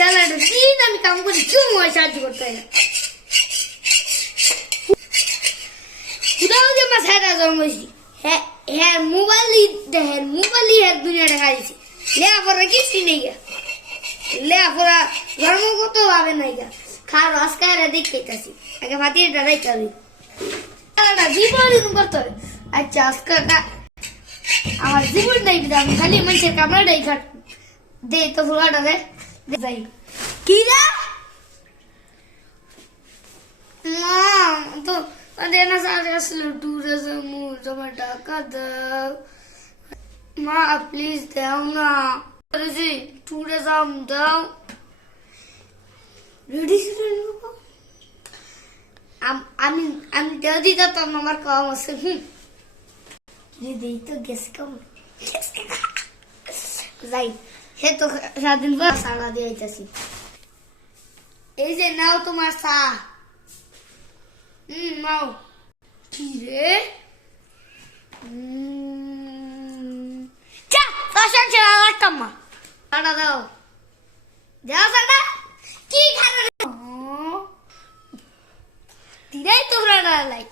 সারাটা দিন আমি কাম করি, কেউ আমার সাহায্য করতে হয় না। খুদাও যে আমার সারা জন্মেছি, হ্যাঁ হ্যাঁ মোবাইলই দেখেন, মোবাইলই হ্যাঁ দুনিয়া দেখা দিয়েছে। লেখাপড়া কিছু নেই গা, লেখাপড়া জন্মগত ভাবে নাই গা। খার আজকে দেখতেছি আগে ভাতিটা রেখা দিই, জীবন করতে হবে। আচ্ছা আজকে আমার জীবনটাই আমি খালি মানুষের কামড়াটাই খাট দে তো ফুলাটা রে যাই কি রে মা তো না সাথে আসলে টুরে যাবো, তোমার টাকা দাও মা, প্লিজ দাও না, টুরে যাম দাও। রেডি আমি আমি দেও দিতাম, আমার কম আছে। দিই তো গেছে কম যাই, সে তো সারাদিন সারা দিয়ে আইতাছি। এই যে নাও তোমার চা। নাও। কি রে লাগতাম মা, চাটা দাও, দেওয়া চাটা কি খাবে দিদাই তো লাই